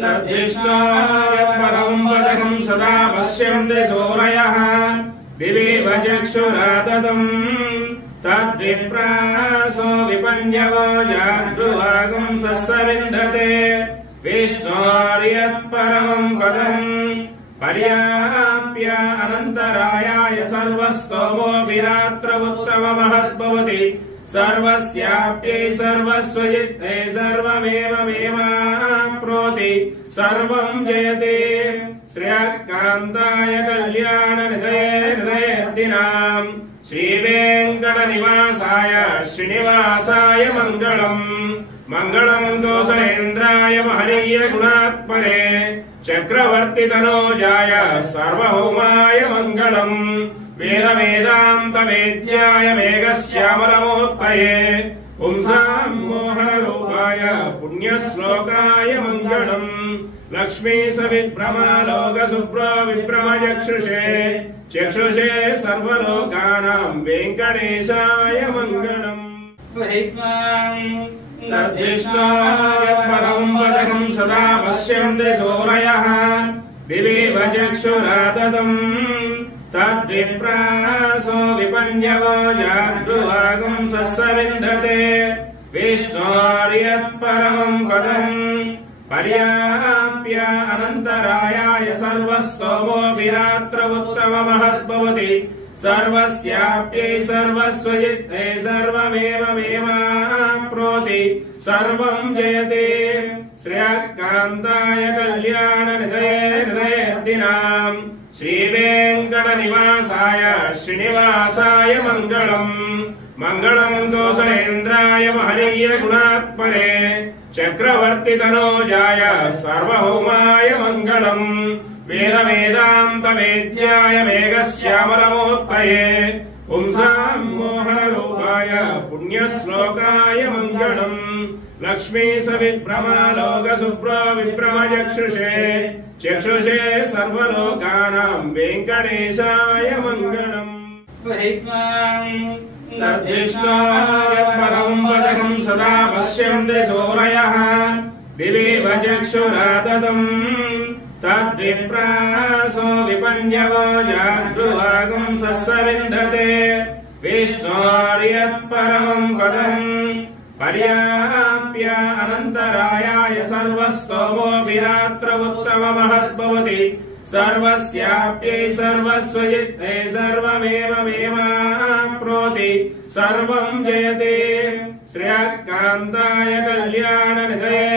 तद्विष्णोः परमं पदकं सदा पश्यन्ति सूरयः दिवीव चक्षुराततम् तद्विप्रासो विपन्यवो जागृवागं सस्सविन्दते विष्णोर्यत्परमं पदम् पर्याप्य अनन्तरायाय सर्वस्तोमोऽभिरात्र उत्तममहद्भवति सर्वस्याप्यै सर्वस्वजित्ते सर्वमेवमेवाप्नोति सर्वं जयते श्रेयःकान्ताय कल्याणनिधये हृदयेऽर्थिनाम् श्रीवेङ्कटनिवासाय श्रीनिवासाय मङ्गलम् मङ्गलम् कौसलेन्द्राय महनीय गुणात्मने चक्रवर्तितनोजाय सार्वभौमाय मङ्गलम् वेद वेदान्त वेद्याय मेघश्यामलमूर्तये पुंसाम् मोहनरूपाय पुण्यश्लोकाय मङ्गलम् लक्ष्मी सविभ्रमालोकसुप्रो विभ्रमचक्षुषे चक्षुषे सर्वलोकानाम् वेङ्कटेशाय मङ्गलम् तद्विष्णोः परमं पदकं सदा पश्यन्ति सूरयः दिवीव चक्षुराततम् तद्विप्रासो विपन्यवो जागृवागं सस्सविन्दते विष्णोर्यत्परमं पदम् पर्याप्य अनन्तरायाय सर्वस्तोमोऽभिरात्र उत्तममहद्भवति सर्वस्याप्यै सर्वस्वजित्ते सर्वमेवमेवाप्नोति सर्वं जयते श्रेयःकान्ताय कल्याणनिधये हृदयेऽर्थिनाम् श्रीवेङ्कटनिवासाय श्रीनिवासाय मङ्गलम् मङ्गलम् कौसलेन्द्राय महनीय गुणात्मने चक्रवर्तितनोजाय सार्वभौमाय मङ्गलम् वेद वेदान्त वेद्याय मेघश्यामलमूर्तये पुंसाम् मोहनरूपाय पुण्यश्लोकाय मङ्गलम् लक्ष्मी सविभ्रमालोकसुप्रो विभ्रमचक्षुषे चक्षुषे सर्वलोकानाम् वेङ्कटेशाय मङ्गलम् तद्विष्णोः परमं पदकं सदा पश्यन्ति सूरयः दिवीव चक्षुराततम् तद्विप्रासो विपन्यवो जागृवागं सस्सविन्दते विष्णोर्यत्परमं पदम् पर्याप्य अनन्तरायाय सर्वस्तोमोऽभिरात्र उत्तममहद्भवति सर्वस्याप्यै सर्वस्वजित्ते सर्वमेवमेवाप्नोति सर्वं जयते श्रेयःकान्ताय कल्याणनिधये